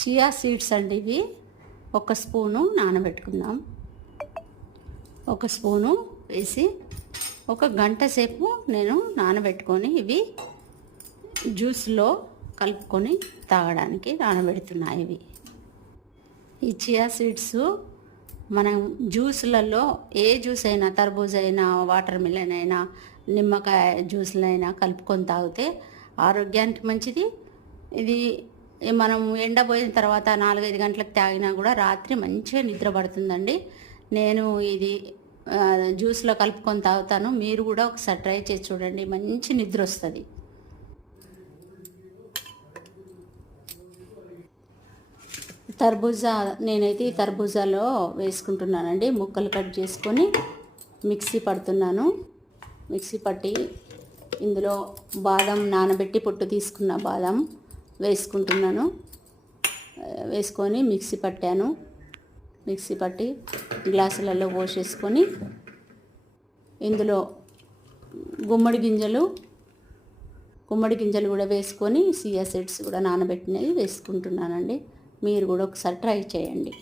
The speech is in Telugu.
చియా సీడ్స్ అండి ఇవి. ఒక స్పూను నానబెట్టుకుందాం. ఒక స్పూను వేసి ఒక గంట సేపు నేను నానబెట్టుకొని ఇవి జ్యూస్లో కలుపుకొని తాగడానికి నానబెడుతున్నా. ఇవి ఈ చియా సీడ్స్ మనం జ్యూస్లలో ఏ జ్యూస్ అయినా, తర్బూజ అయినా, వాటర్ మిలన్ అయినా, నిమ్మకాయ జ్యూస్లైనా కలుపుకొని తాగితే ఆరోగ్యానికి మంచిది. ఇది మనం ఎండపోయిన తర్వాత 4-5 గంటలకు తాగినా కూడా రాత్రి మంచిగా నిద్ర పడుతుందండి. నేను ఇది జ్యూస్లో కలుపుకొని తాగుతాను. మీరు కూడా ఒకసారి ట్రై చేసి చూడండి, మంచి నిద్ర వస్తుంది. తర్బూజా నేనైతే ఈ తర్బూజాలో వేసుకుంటున్నానండి. ముక్కలు కట్ చేసుకొని మిక్సీ పడుతున్నాను. మిక్సీ పట్టి ఇందులో బాదం నానబెట్టి పొట్టు తీసుకున్న బాదం వేసుకుంటున్నాను. వేసుకొని మిక్సీ పట్టాను. మిక్సీ పట్టి గ్లాసులలో పోసేసుకొని ఇందులో గుమ్మడి గింజలు కూడా వేసుకొని చియా సీడ్స్ కూడా నానబెట్టినవి వేసుకుంటున్నానండి. మీరు కూడా ఒకసారి ట్రై చేయండి.